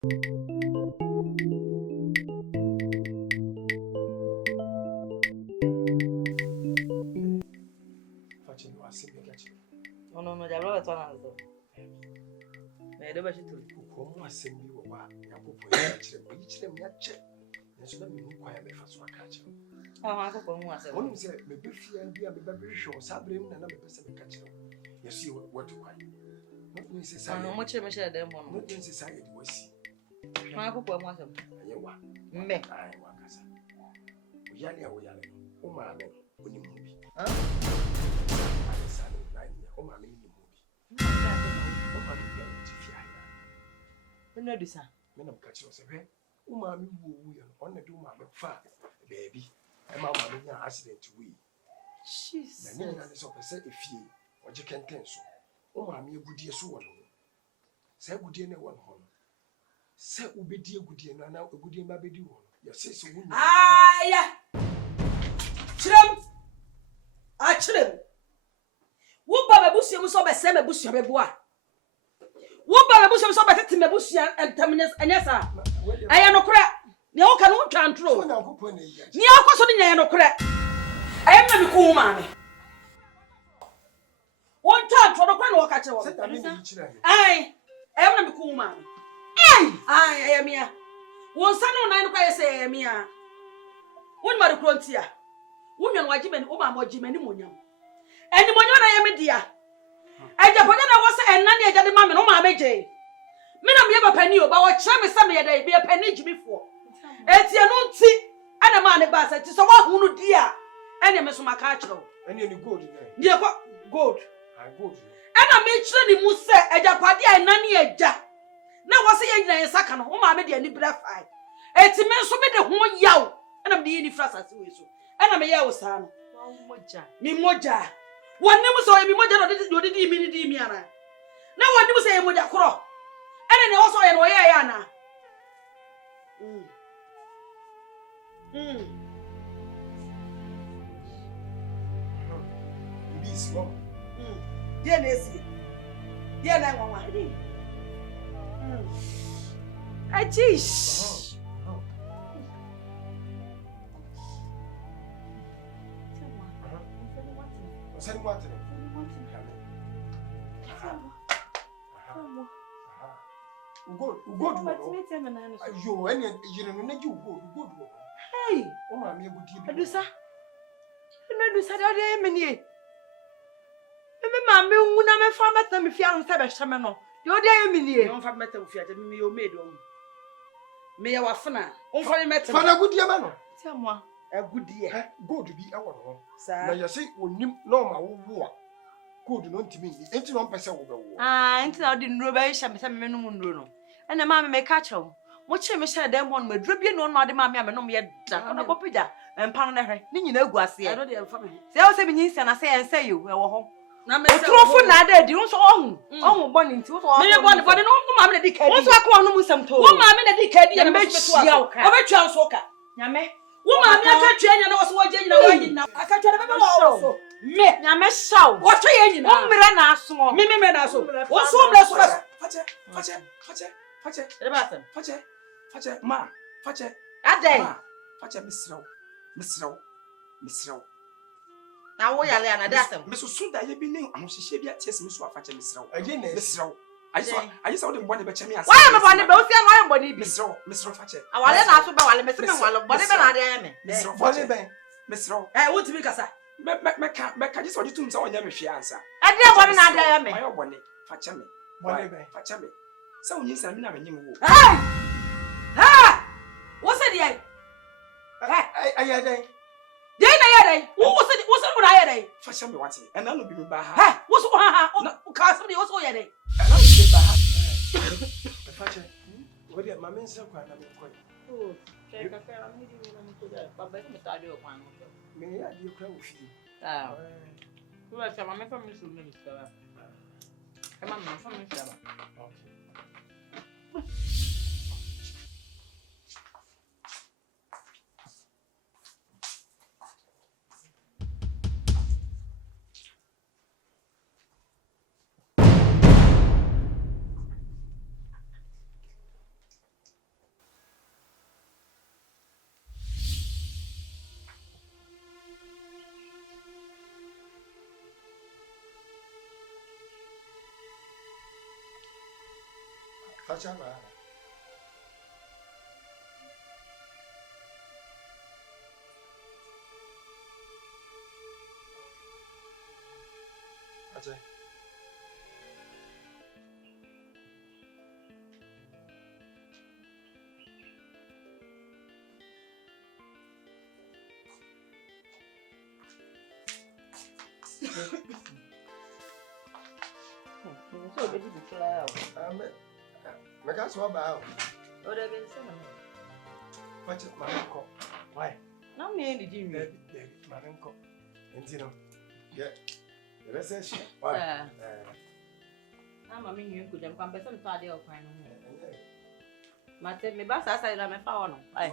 No, they are not on us. I never should tell you. Come, assembly, what you put each them yet check. And so let me inquire me for so a catcher. I hope one was a woman said, maybe fear and be a baby show, Sabrin, and I'm a person to catch you. You see what to cry. Not in society, much of them one. not in society was. I hope one was a me. I want us. Yalia, we are. Oh, my man, when you movie. My son, 9 years, oh, my movie. Oh, my going to fear. No, this are. Men of catch yourself. Oh, my movie, on the doom, my fat, baby. And my mamma accident to we. Jesus. The name is of a set if you or you can tell so. Oh, mammy, good dear, so one. Say, good dear, no one home. Say, be dear, good dear, now a good dear, my baby. Your sister would. Ah, yeah. Chim. Ah, chim. Who Baba Bush was over Sam Bush of a boy? Who Baba Bush was over Tim Bush and Terminus and yes, I am no crap. No can control. Near Cosson, no crap. I am not cool, mammy. One time for the crown catcher. I am not cool, mammy. I am here. One son on 9 cries, I am here. One mother frontier. Woman, what Jim and Oma, what Jim and Munium. And the Munion I am a dear. I just put was a nanny at the mamma, no mamma J. Men of never penny, but what charm is some day be a penny before. It's your own tea and a man bus. It is a one who dear. And a miss my catcher. And you go to dear good. I go to and I made sure the Musa and Japadia and Nanny a jack. Now was a young second home, I made a liberal fight. It's a man so made a whole yow, and I'm the only fast as we so. And I'm a yow son. Mimoja. One never saw a Mimoja or did he mean Dimiana? Now one never say a Moja Crow. And then also a Royana. This one. Dear Nessie. Dear Nana. I teach. Send what? Good. You and you don't good. Hey, oh, mammy, would you do, sir? You said, I am many. Mamma, when I'm a farmer, tell me if you are not a shaman. You're there, many. You don't have metal fiat, and you made one. May our fana, only met for a good year, man. Tell me, a good year. Go to be our home. Sir, you say, when you know my war. Good, not to me. Ain't no person over. Ah, ain't I didn't rubber some minimum. And the mamma may catch her. What she may say, them one with dripping on my mammy, and no mere duck on a copida, and pound her. You know, Guassi. I know they are family. Say, I say, and I say, and say you were home. Now, Miss Trofun, I did, you also own one into all. Maybe one, but no mamma decay. What's what one with some told? One mamma decay, and make you out. Over Charles Walker. Yame. Woman, I can't change and also watching now. I can't tell them also. Me, Yame show. What's your name? Mirana, small. Mimina, so what's so blessed? Fache, ma, fache, a day. Fache, Miss Row. Now, we are Lana, that's him. Miss Suda, you've been named, and she be at Miss Fache, Miss Row. Again, Miss Row. I saw them one of the me. Why am I one of those young body, Miss Fache? I want to ask about whatever I am. Miss Row, I want to be Cassa. Mecca, just want you to someone your fiance. I didn't want another. I am my own. Fache me. Fache me. So you said, I'm not a new. Ha! What's it? I had a day. Who was it? Was it what I had a fashion? What's it? And I'll be by her. What's what? Somebody also had a. And I'll be by her. Fashion. What did my men say? Oh, check a fair meeting with them. But let me tell you one. May I do crowd with you? Ah, who has come from Mr. Minister? Come on, from Mr. Fachaba. Aje. So be di flower. Me ka so ba o. O de be se na. Watch it, Marenko. Why? Na me ndi di mi. Marenko. Entino. Yeah. The rest is why? Na mama mi nku jam kwa pese mto ade okwan no. Mate me ba sa na me fa wono. Ai.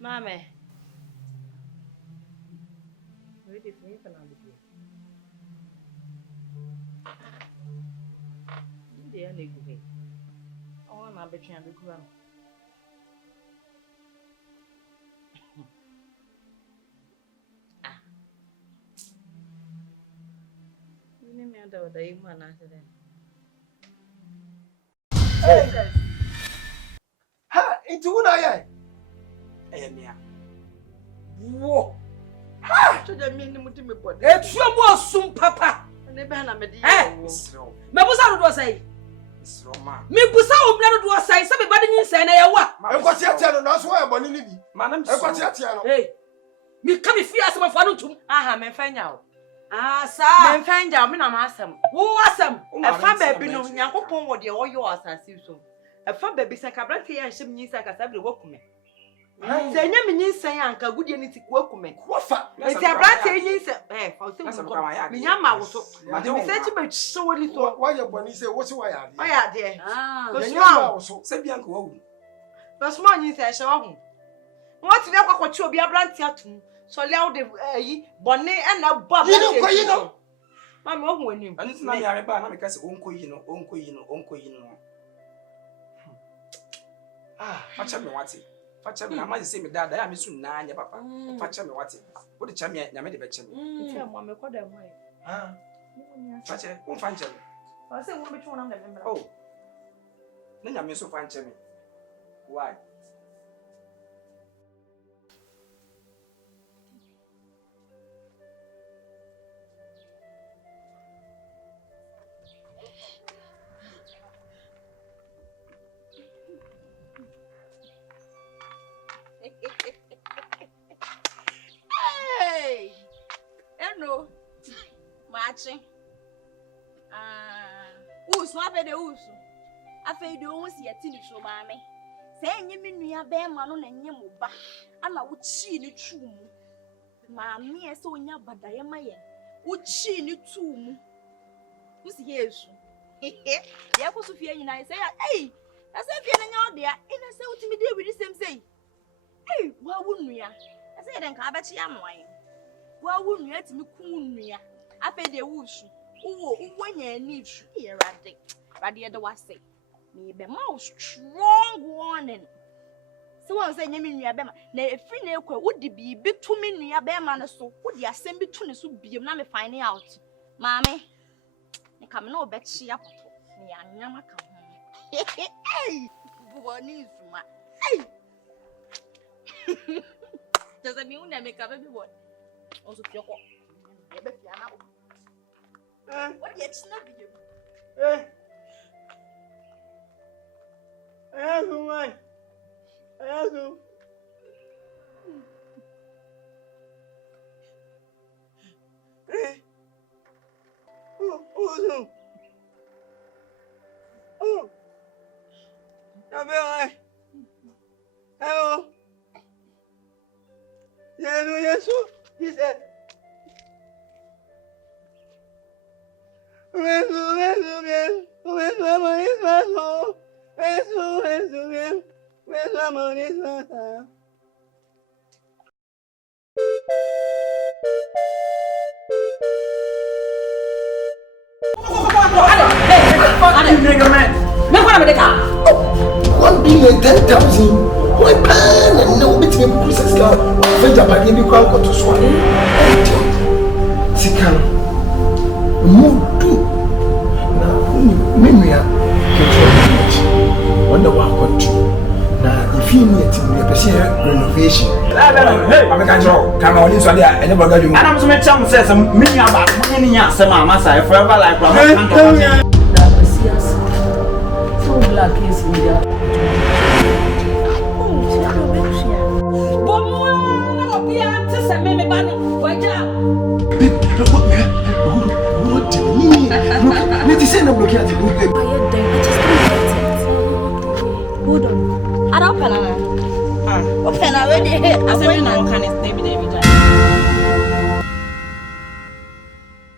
Mame. Wait if me for now. Ndi ya na-egwu he. Ọ na betri ya bekwu am. Ah. Ni me anda oda yi ma na sele. Ha, itu una ya. Mia. Wo. Ha! To the me ni muti me body. Etuo mu osum papa. Ne be na me di wo. Me busa do say. Sroma. Me busa o bla do say se be bade nyin say na ye wa. Enkwati atia no na so ya boni ni bi. Manam enkwati atia no. Hey. Me ka me fi asem fa no tum. Aha, me fanya o. Ah, sa. Me fanya o me na ma asem. Wo asem. E fa ba bi no Nyankopon wo de oyo asase so. E fa ba bi se kabranti ya hyem nyin sa kasa bre wakume. Se nya me nyin san anka gudie ni ti wakume. Wofa. Enti abranti nyin se fa se wo. Me nya ma wo so. Me se ti be so woni so. Wa ye boni se wo se wa ya de. O ya de. Ah. Nya ma wo so. Se bianka wa wu. But small nyin se hye wa hu. What ti na kwakwachi obi abranti atum. So le wo de yi boni e na bo abranti. Yi no. Mama o hu anim. Ani na yare ba na me ka se onko yi no. Facha me wate. Facha me na ma say me dada ya me su na anya papa. Facha me wate. Wo de cha me nya me de be che me. Nti mo me ko da mo e. Facha, won fa nche me. O se won be twa na me mbra. Oh. Na nya me so fa nche me. Why? Hey! Hello. Matching. Usu afede usu. Afede o si yati ni so maame. Se enye me nua be ma no na enye mo ba. Ana wo chi ni tumu. Maame e se onya badaye ma ye. Wo chi ni tumu. Usi yesu. Ya ko so fie nyina se ya, hey! Na se fie na nya odea, ina se utimi de wi sem sei. Hey, wa wo nua. Ese den ka abachi amwan. Wa wo nua timi kun nua. Afede wusu. Uwo nya ni tru ye rade. Rade ye de wase. Me be ma strong warning. Se won se nya me nua be ma na efri na ekwa wodi bibi tu me nua be ma ne so. Wodi asem bi tu ne so biem na me find out. Maame. Ne kam na obechi apoto. Ne anya maka ho. Hey! Boni zuma. Hey! Does that mean that make up everyone? Also, you're what? What yet? Eh. Why? Hello. Yes, he said. $1 billion, 10,000. Why pan and no bit of process car? Fetch up again, you can't go to Swan. Sikano. Mudu. Now, Mimia, wonder what to. Now, if you need to renovation. Hey, I'm a draw. Come on, this one there. I never got you. And I'm some chance says some million about many years. Some massa forever like one. So black is in there. Hold on. I don't know. Open already. I said, no, can it stay with